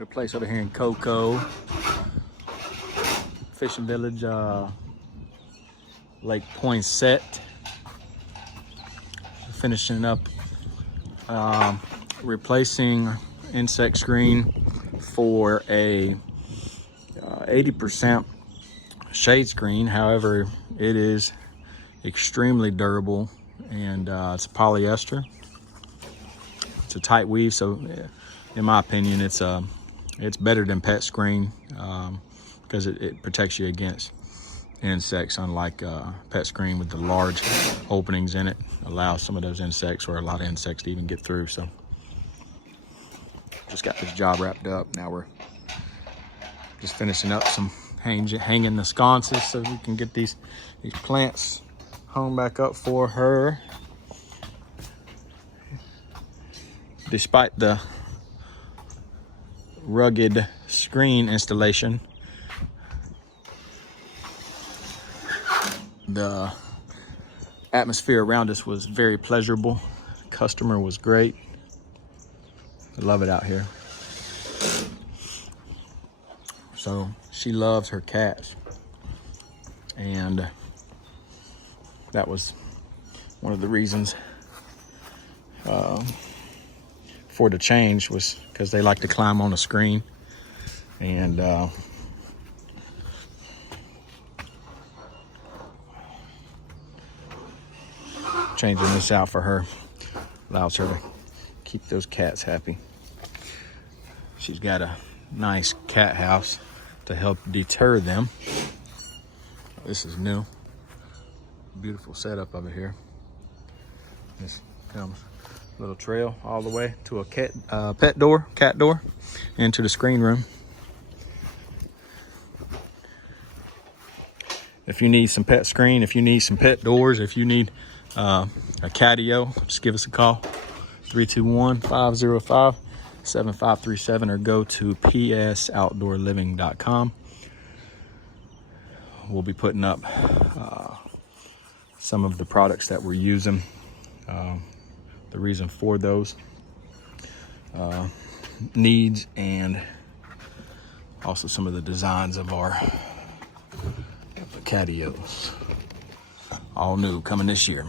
a place over here in Cocoa, fishing village, Lake Poinsett. Finishing up replacing insect screen for a 80% shade screen. However, it is extremely durable, and it's polyester. It's a tight weave, so in my opinion, it's better than pet screen because it protects you against insects, unlike pet screen with the large openings in it. Allows some of those insects, or a lot of insects, to even get through. So just got this job wrapped up. Now we're just finishing up some hanging the sconces so we can get these plants hung back up for her. Despite the rugged screen installation, the atmosphere around us was very pleasurable. The customer was great. I love it out here. So she loves her cats, and that was one of the reasons for the change, was because they like to climb on the screen, and changing this out for her allows her to keep those cats happy. She's got a nice cat house to help deter them. This is new. Beautiful setup over here. This comes a little trail all the way to a cat door, into the screen room. If you need some pet screen, if you need some pet doors, if you need a catio, just give us a call, 321-505-7537, or go to psoutdoorliving.com. We'll be putting up some of the products that we're using, the reason for those needs, and also some of the designs of our catios. All new, coming this year.